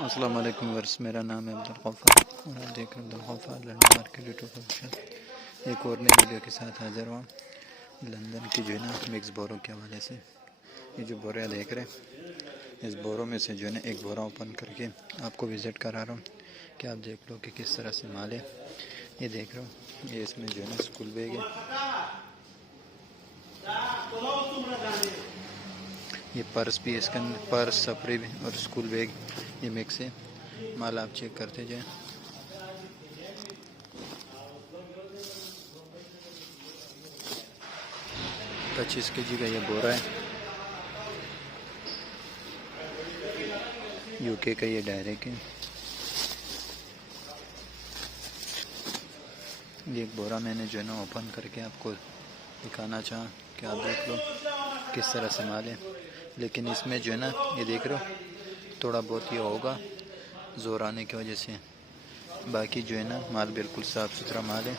अस्सलाम वालेकुम वर्स, मेरा नाम है अब्दुल गफ़ार और आप देख रहे हैं Abdul Ghaffar London market YouTube official. एक और नई वीडियो के साथ हाजिर हुआ लंदन की जो है ना मिक्स बोरों के हवाले से। ये जो बोरे देख रहे हैं, इस बोरों में से जो है ना एक बोरा ओपन करके आपको विज़िट करा रहा हूँ कि आप देख लो कि किस तरह से माल है। ये देख रहे हो, ये इसमें जो है ना स्कूल बैग है, ये पर्स भी है इसके अंदर, पर्स सफरी भी और स्कूल बैग ये मिक्स है। माल आप चेक करते जाएं। 25 kg का ये बोरा है। यूके का ये डायरेक्ट है। ये एक बोरा मैंने जो है ना ओपन करके आपको दिखाना चाहा कि आप देख लो किस तरह से माल है। लेकिन इसमें जो है ना ये देख रहे हो थोड़ा बहुत ये होगा ज़ोर आने की वजह से, बाकी जो है ना माल बिल्कुल साफ़ सुथरा माल है।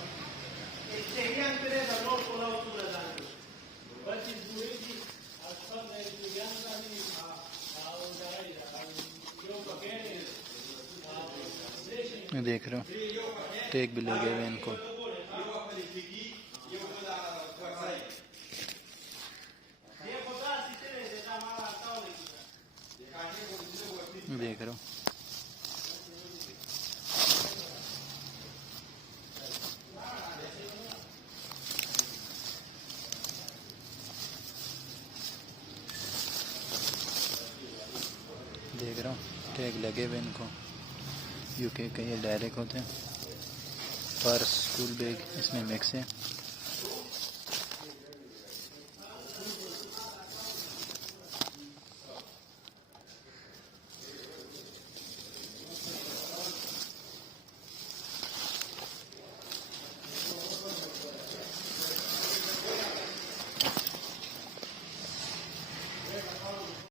देख रहे हो टैग भी लगे हुए इनको। देख रहे हो देख रहा हूँ टैग लगे हुए इनको। यूके के ये डायरेक्ट होते हैं। पर्स स्कूल बैग इसमें मिक्स है।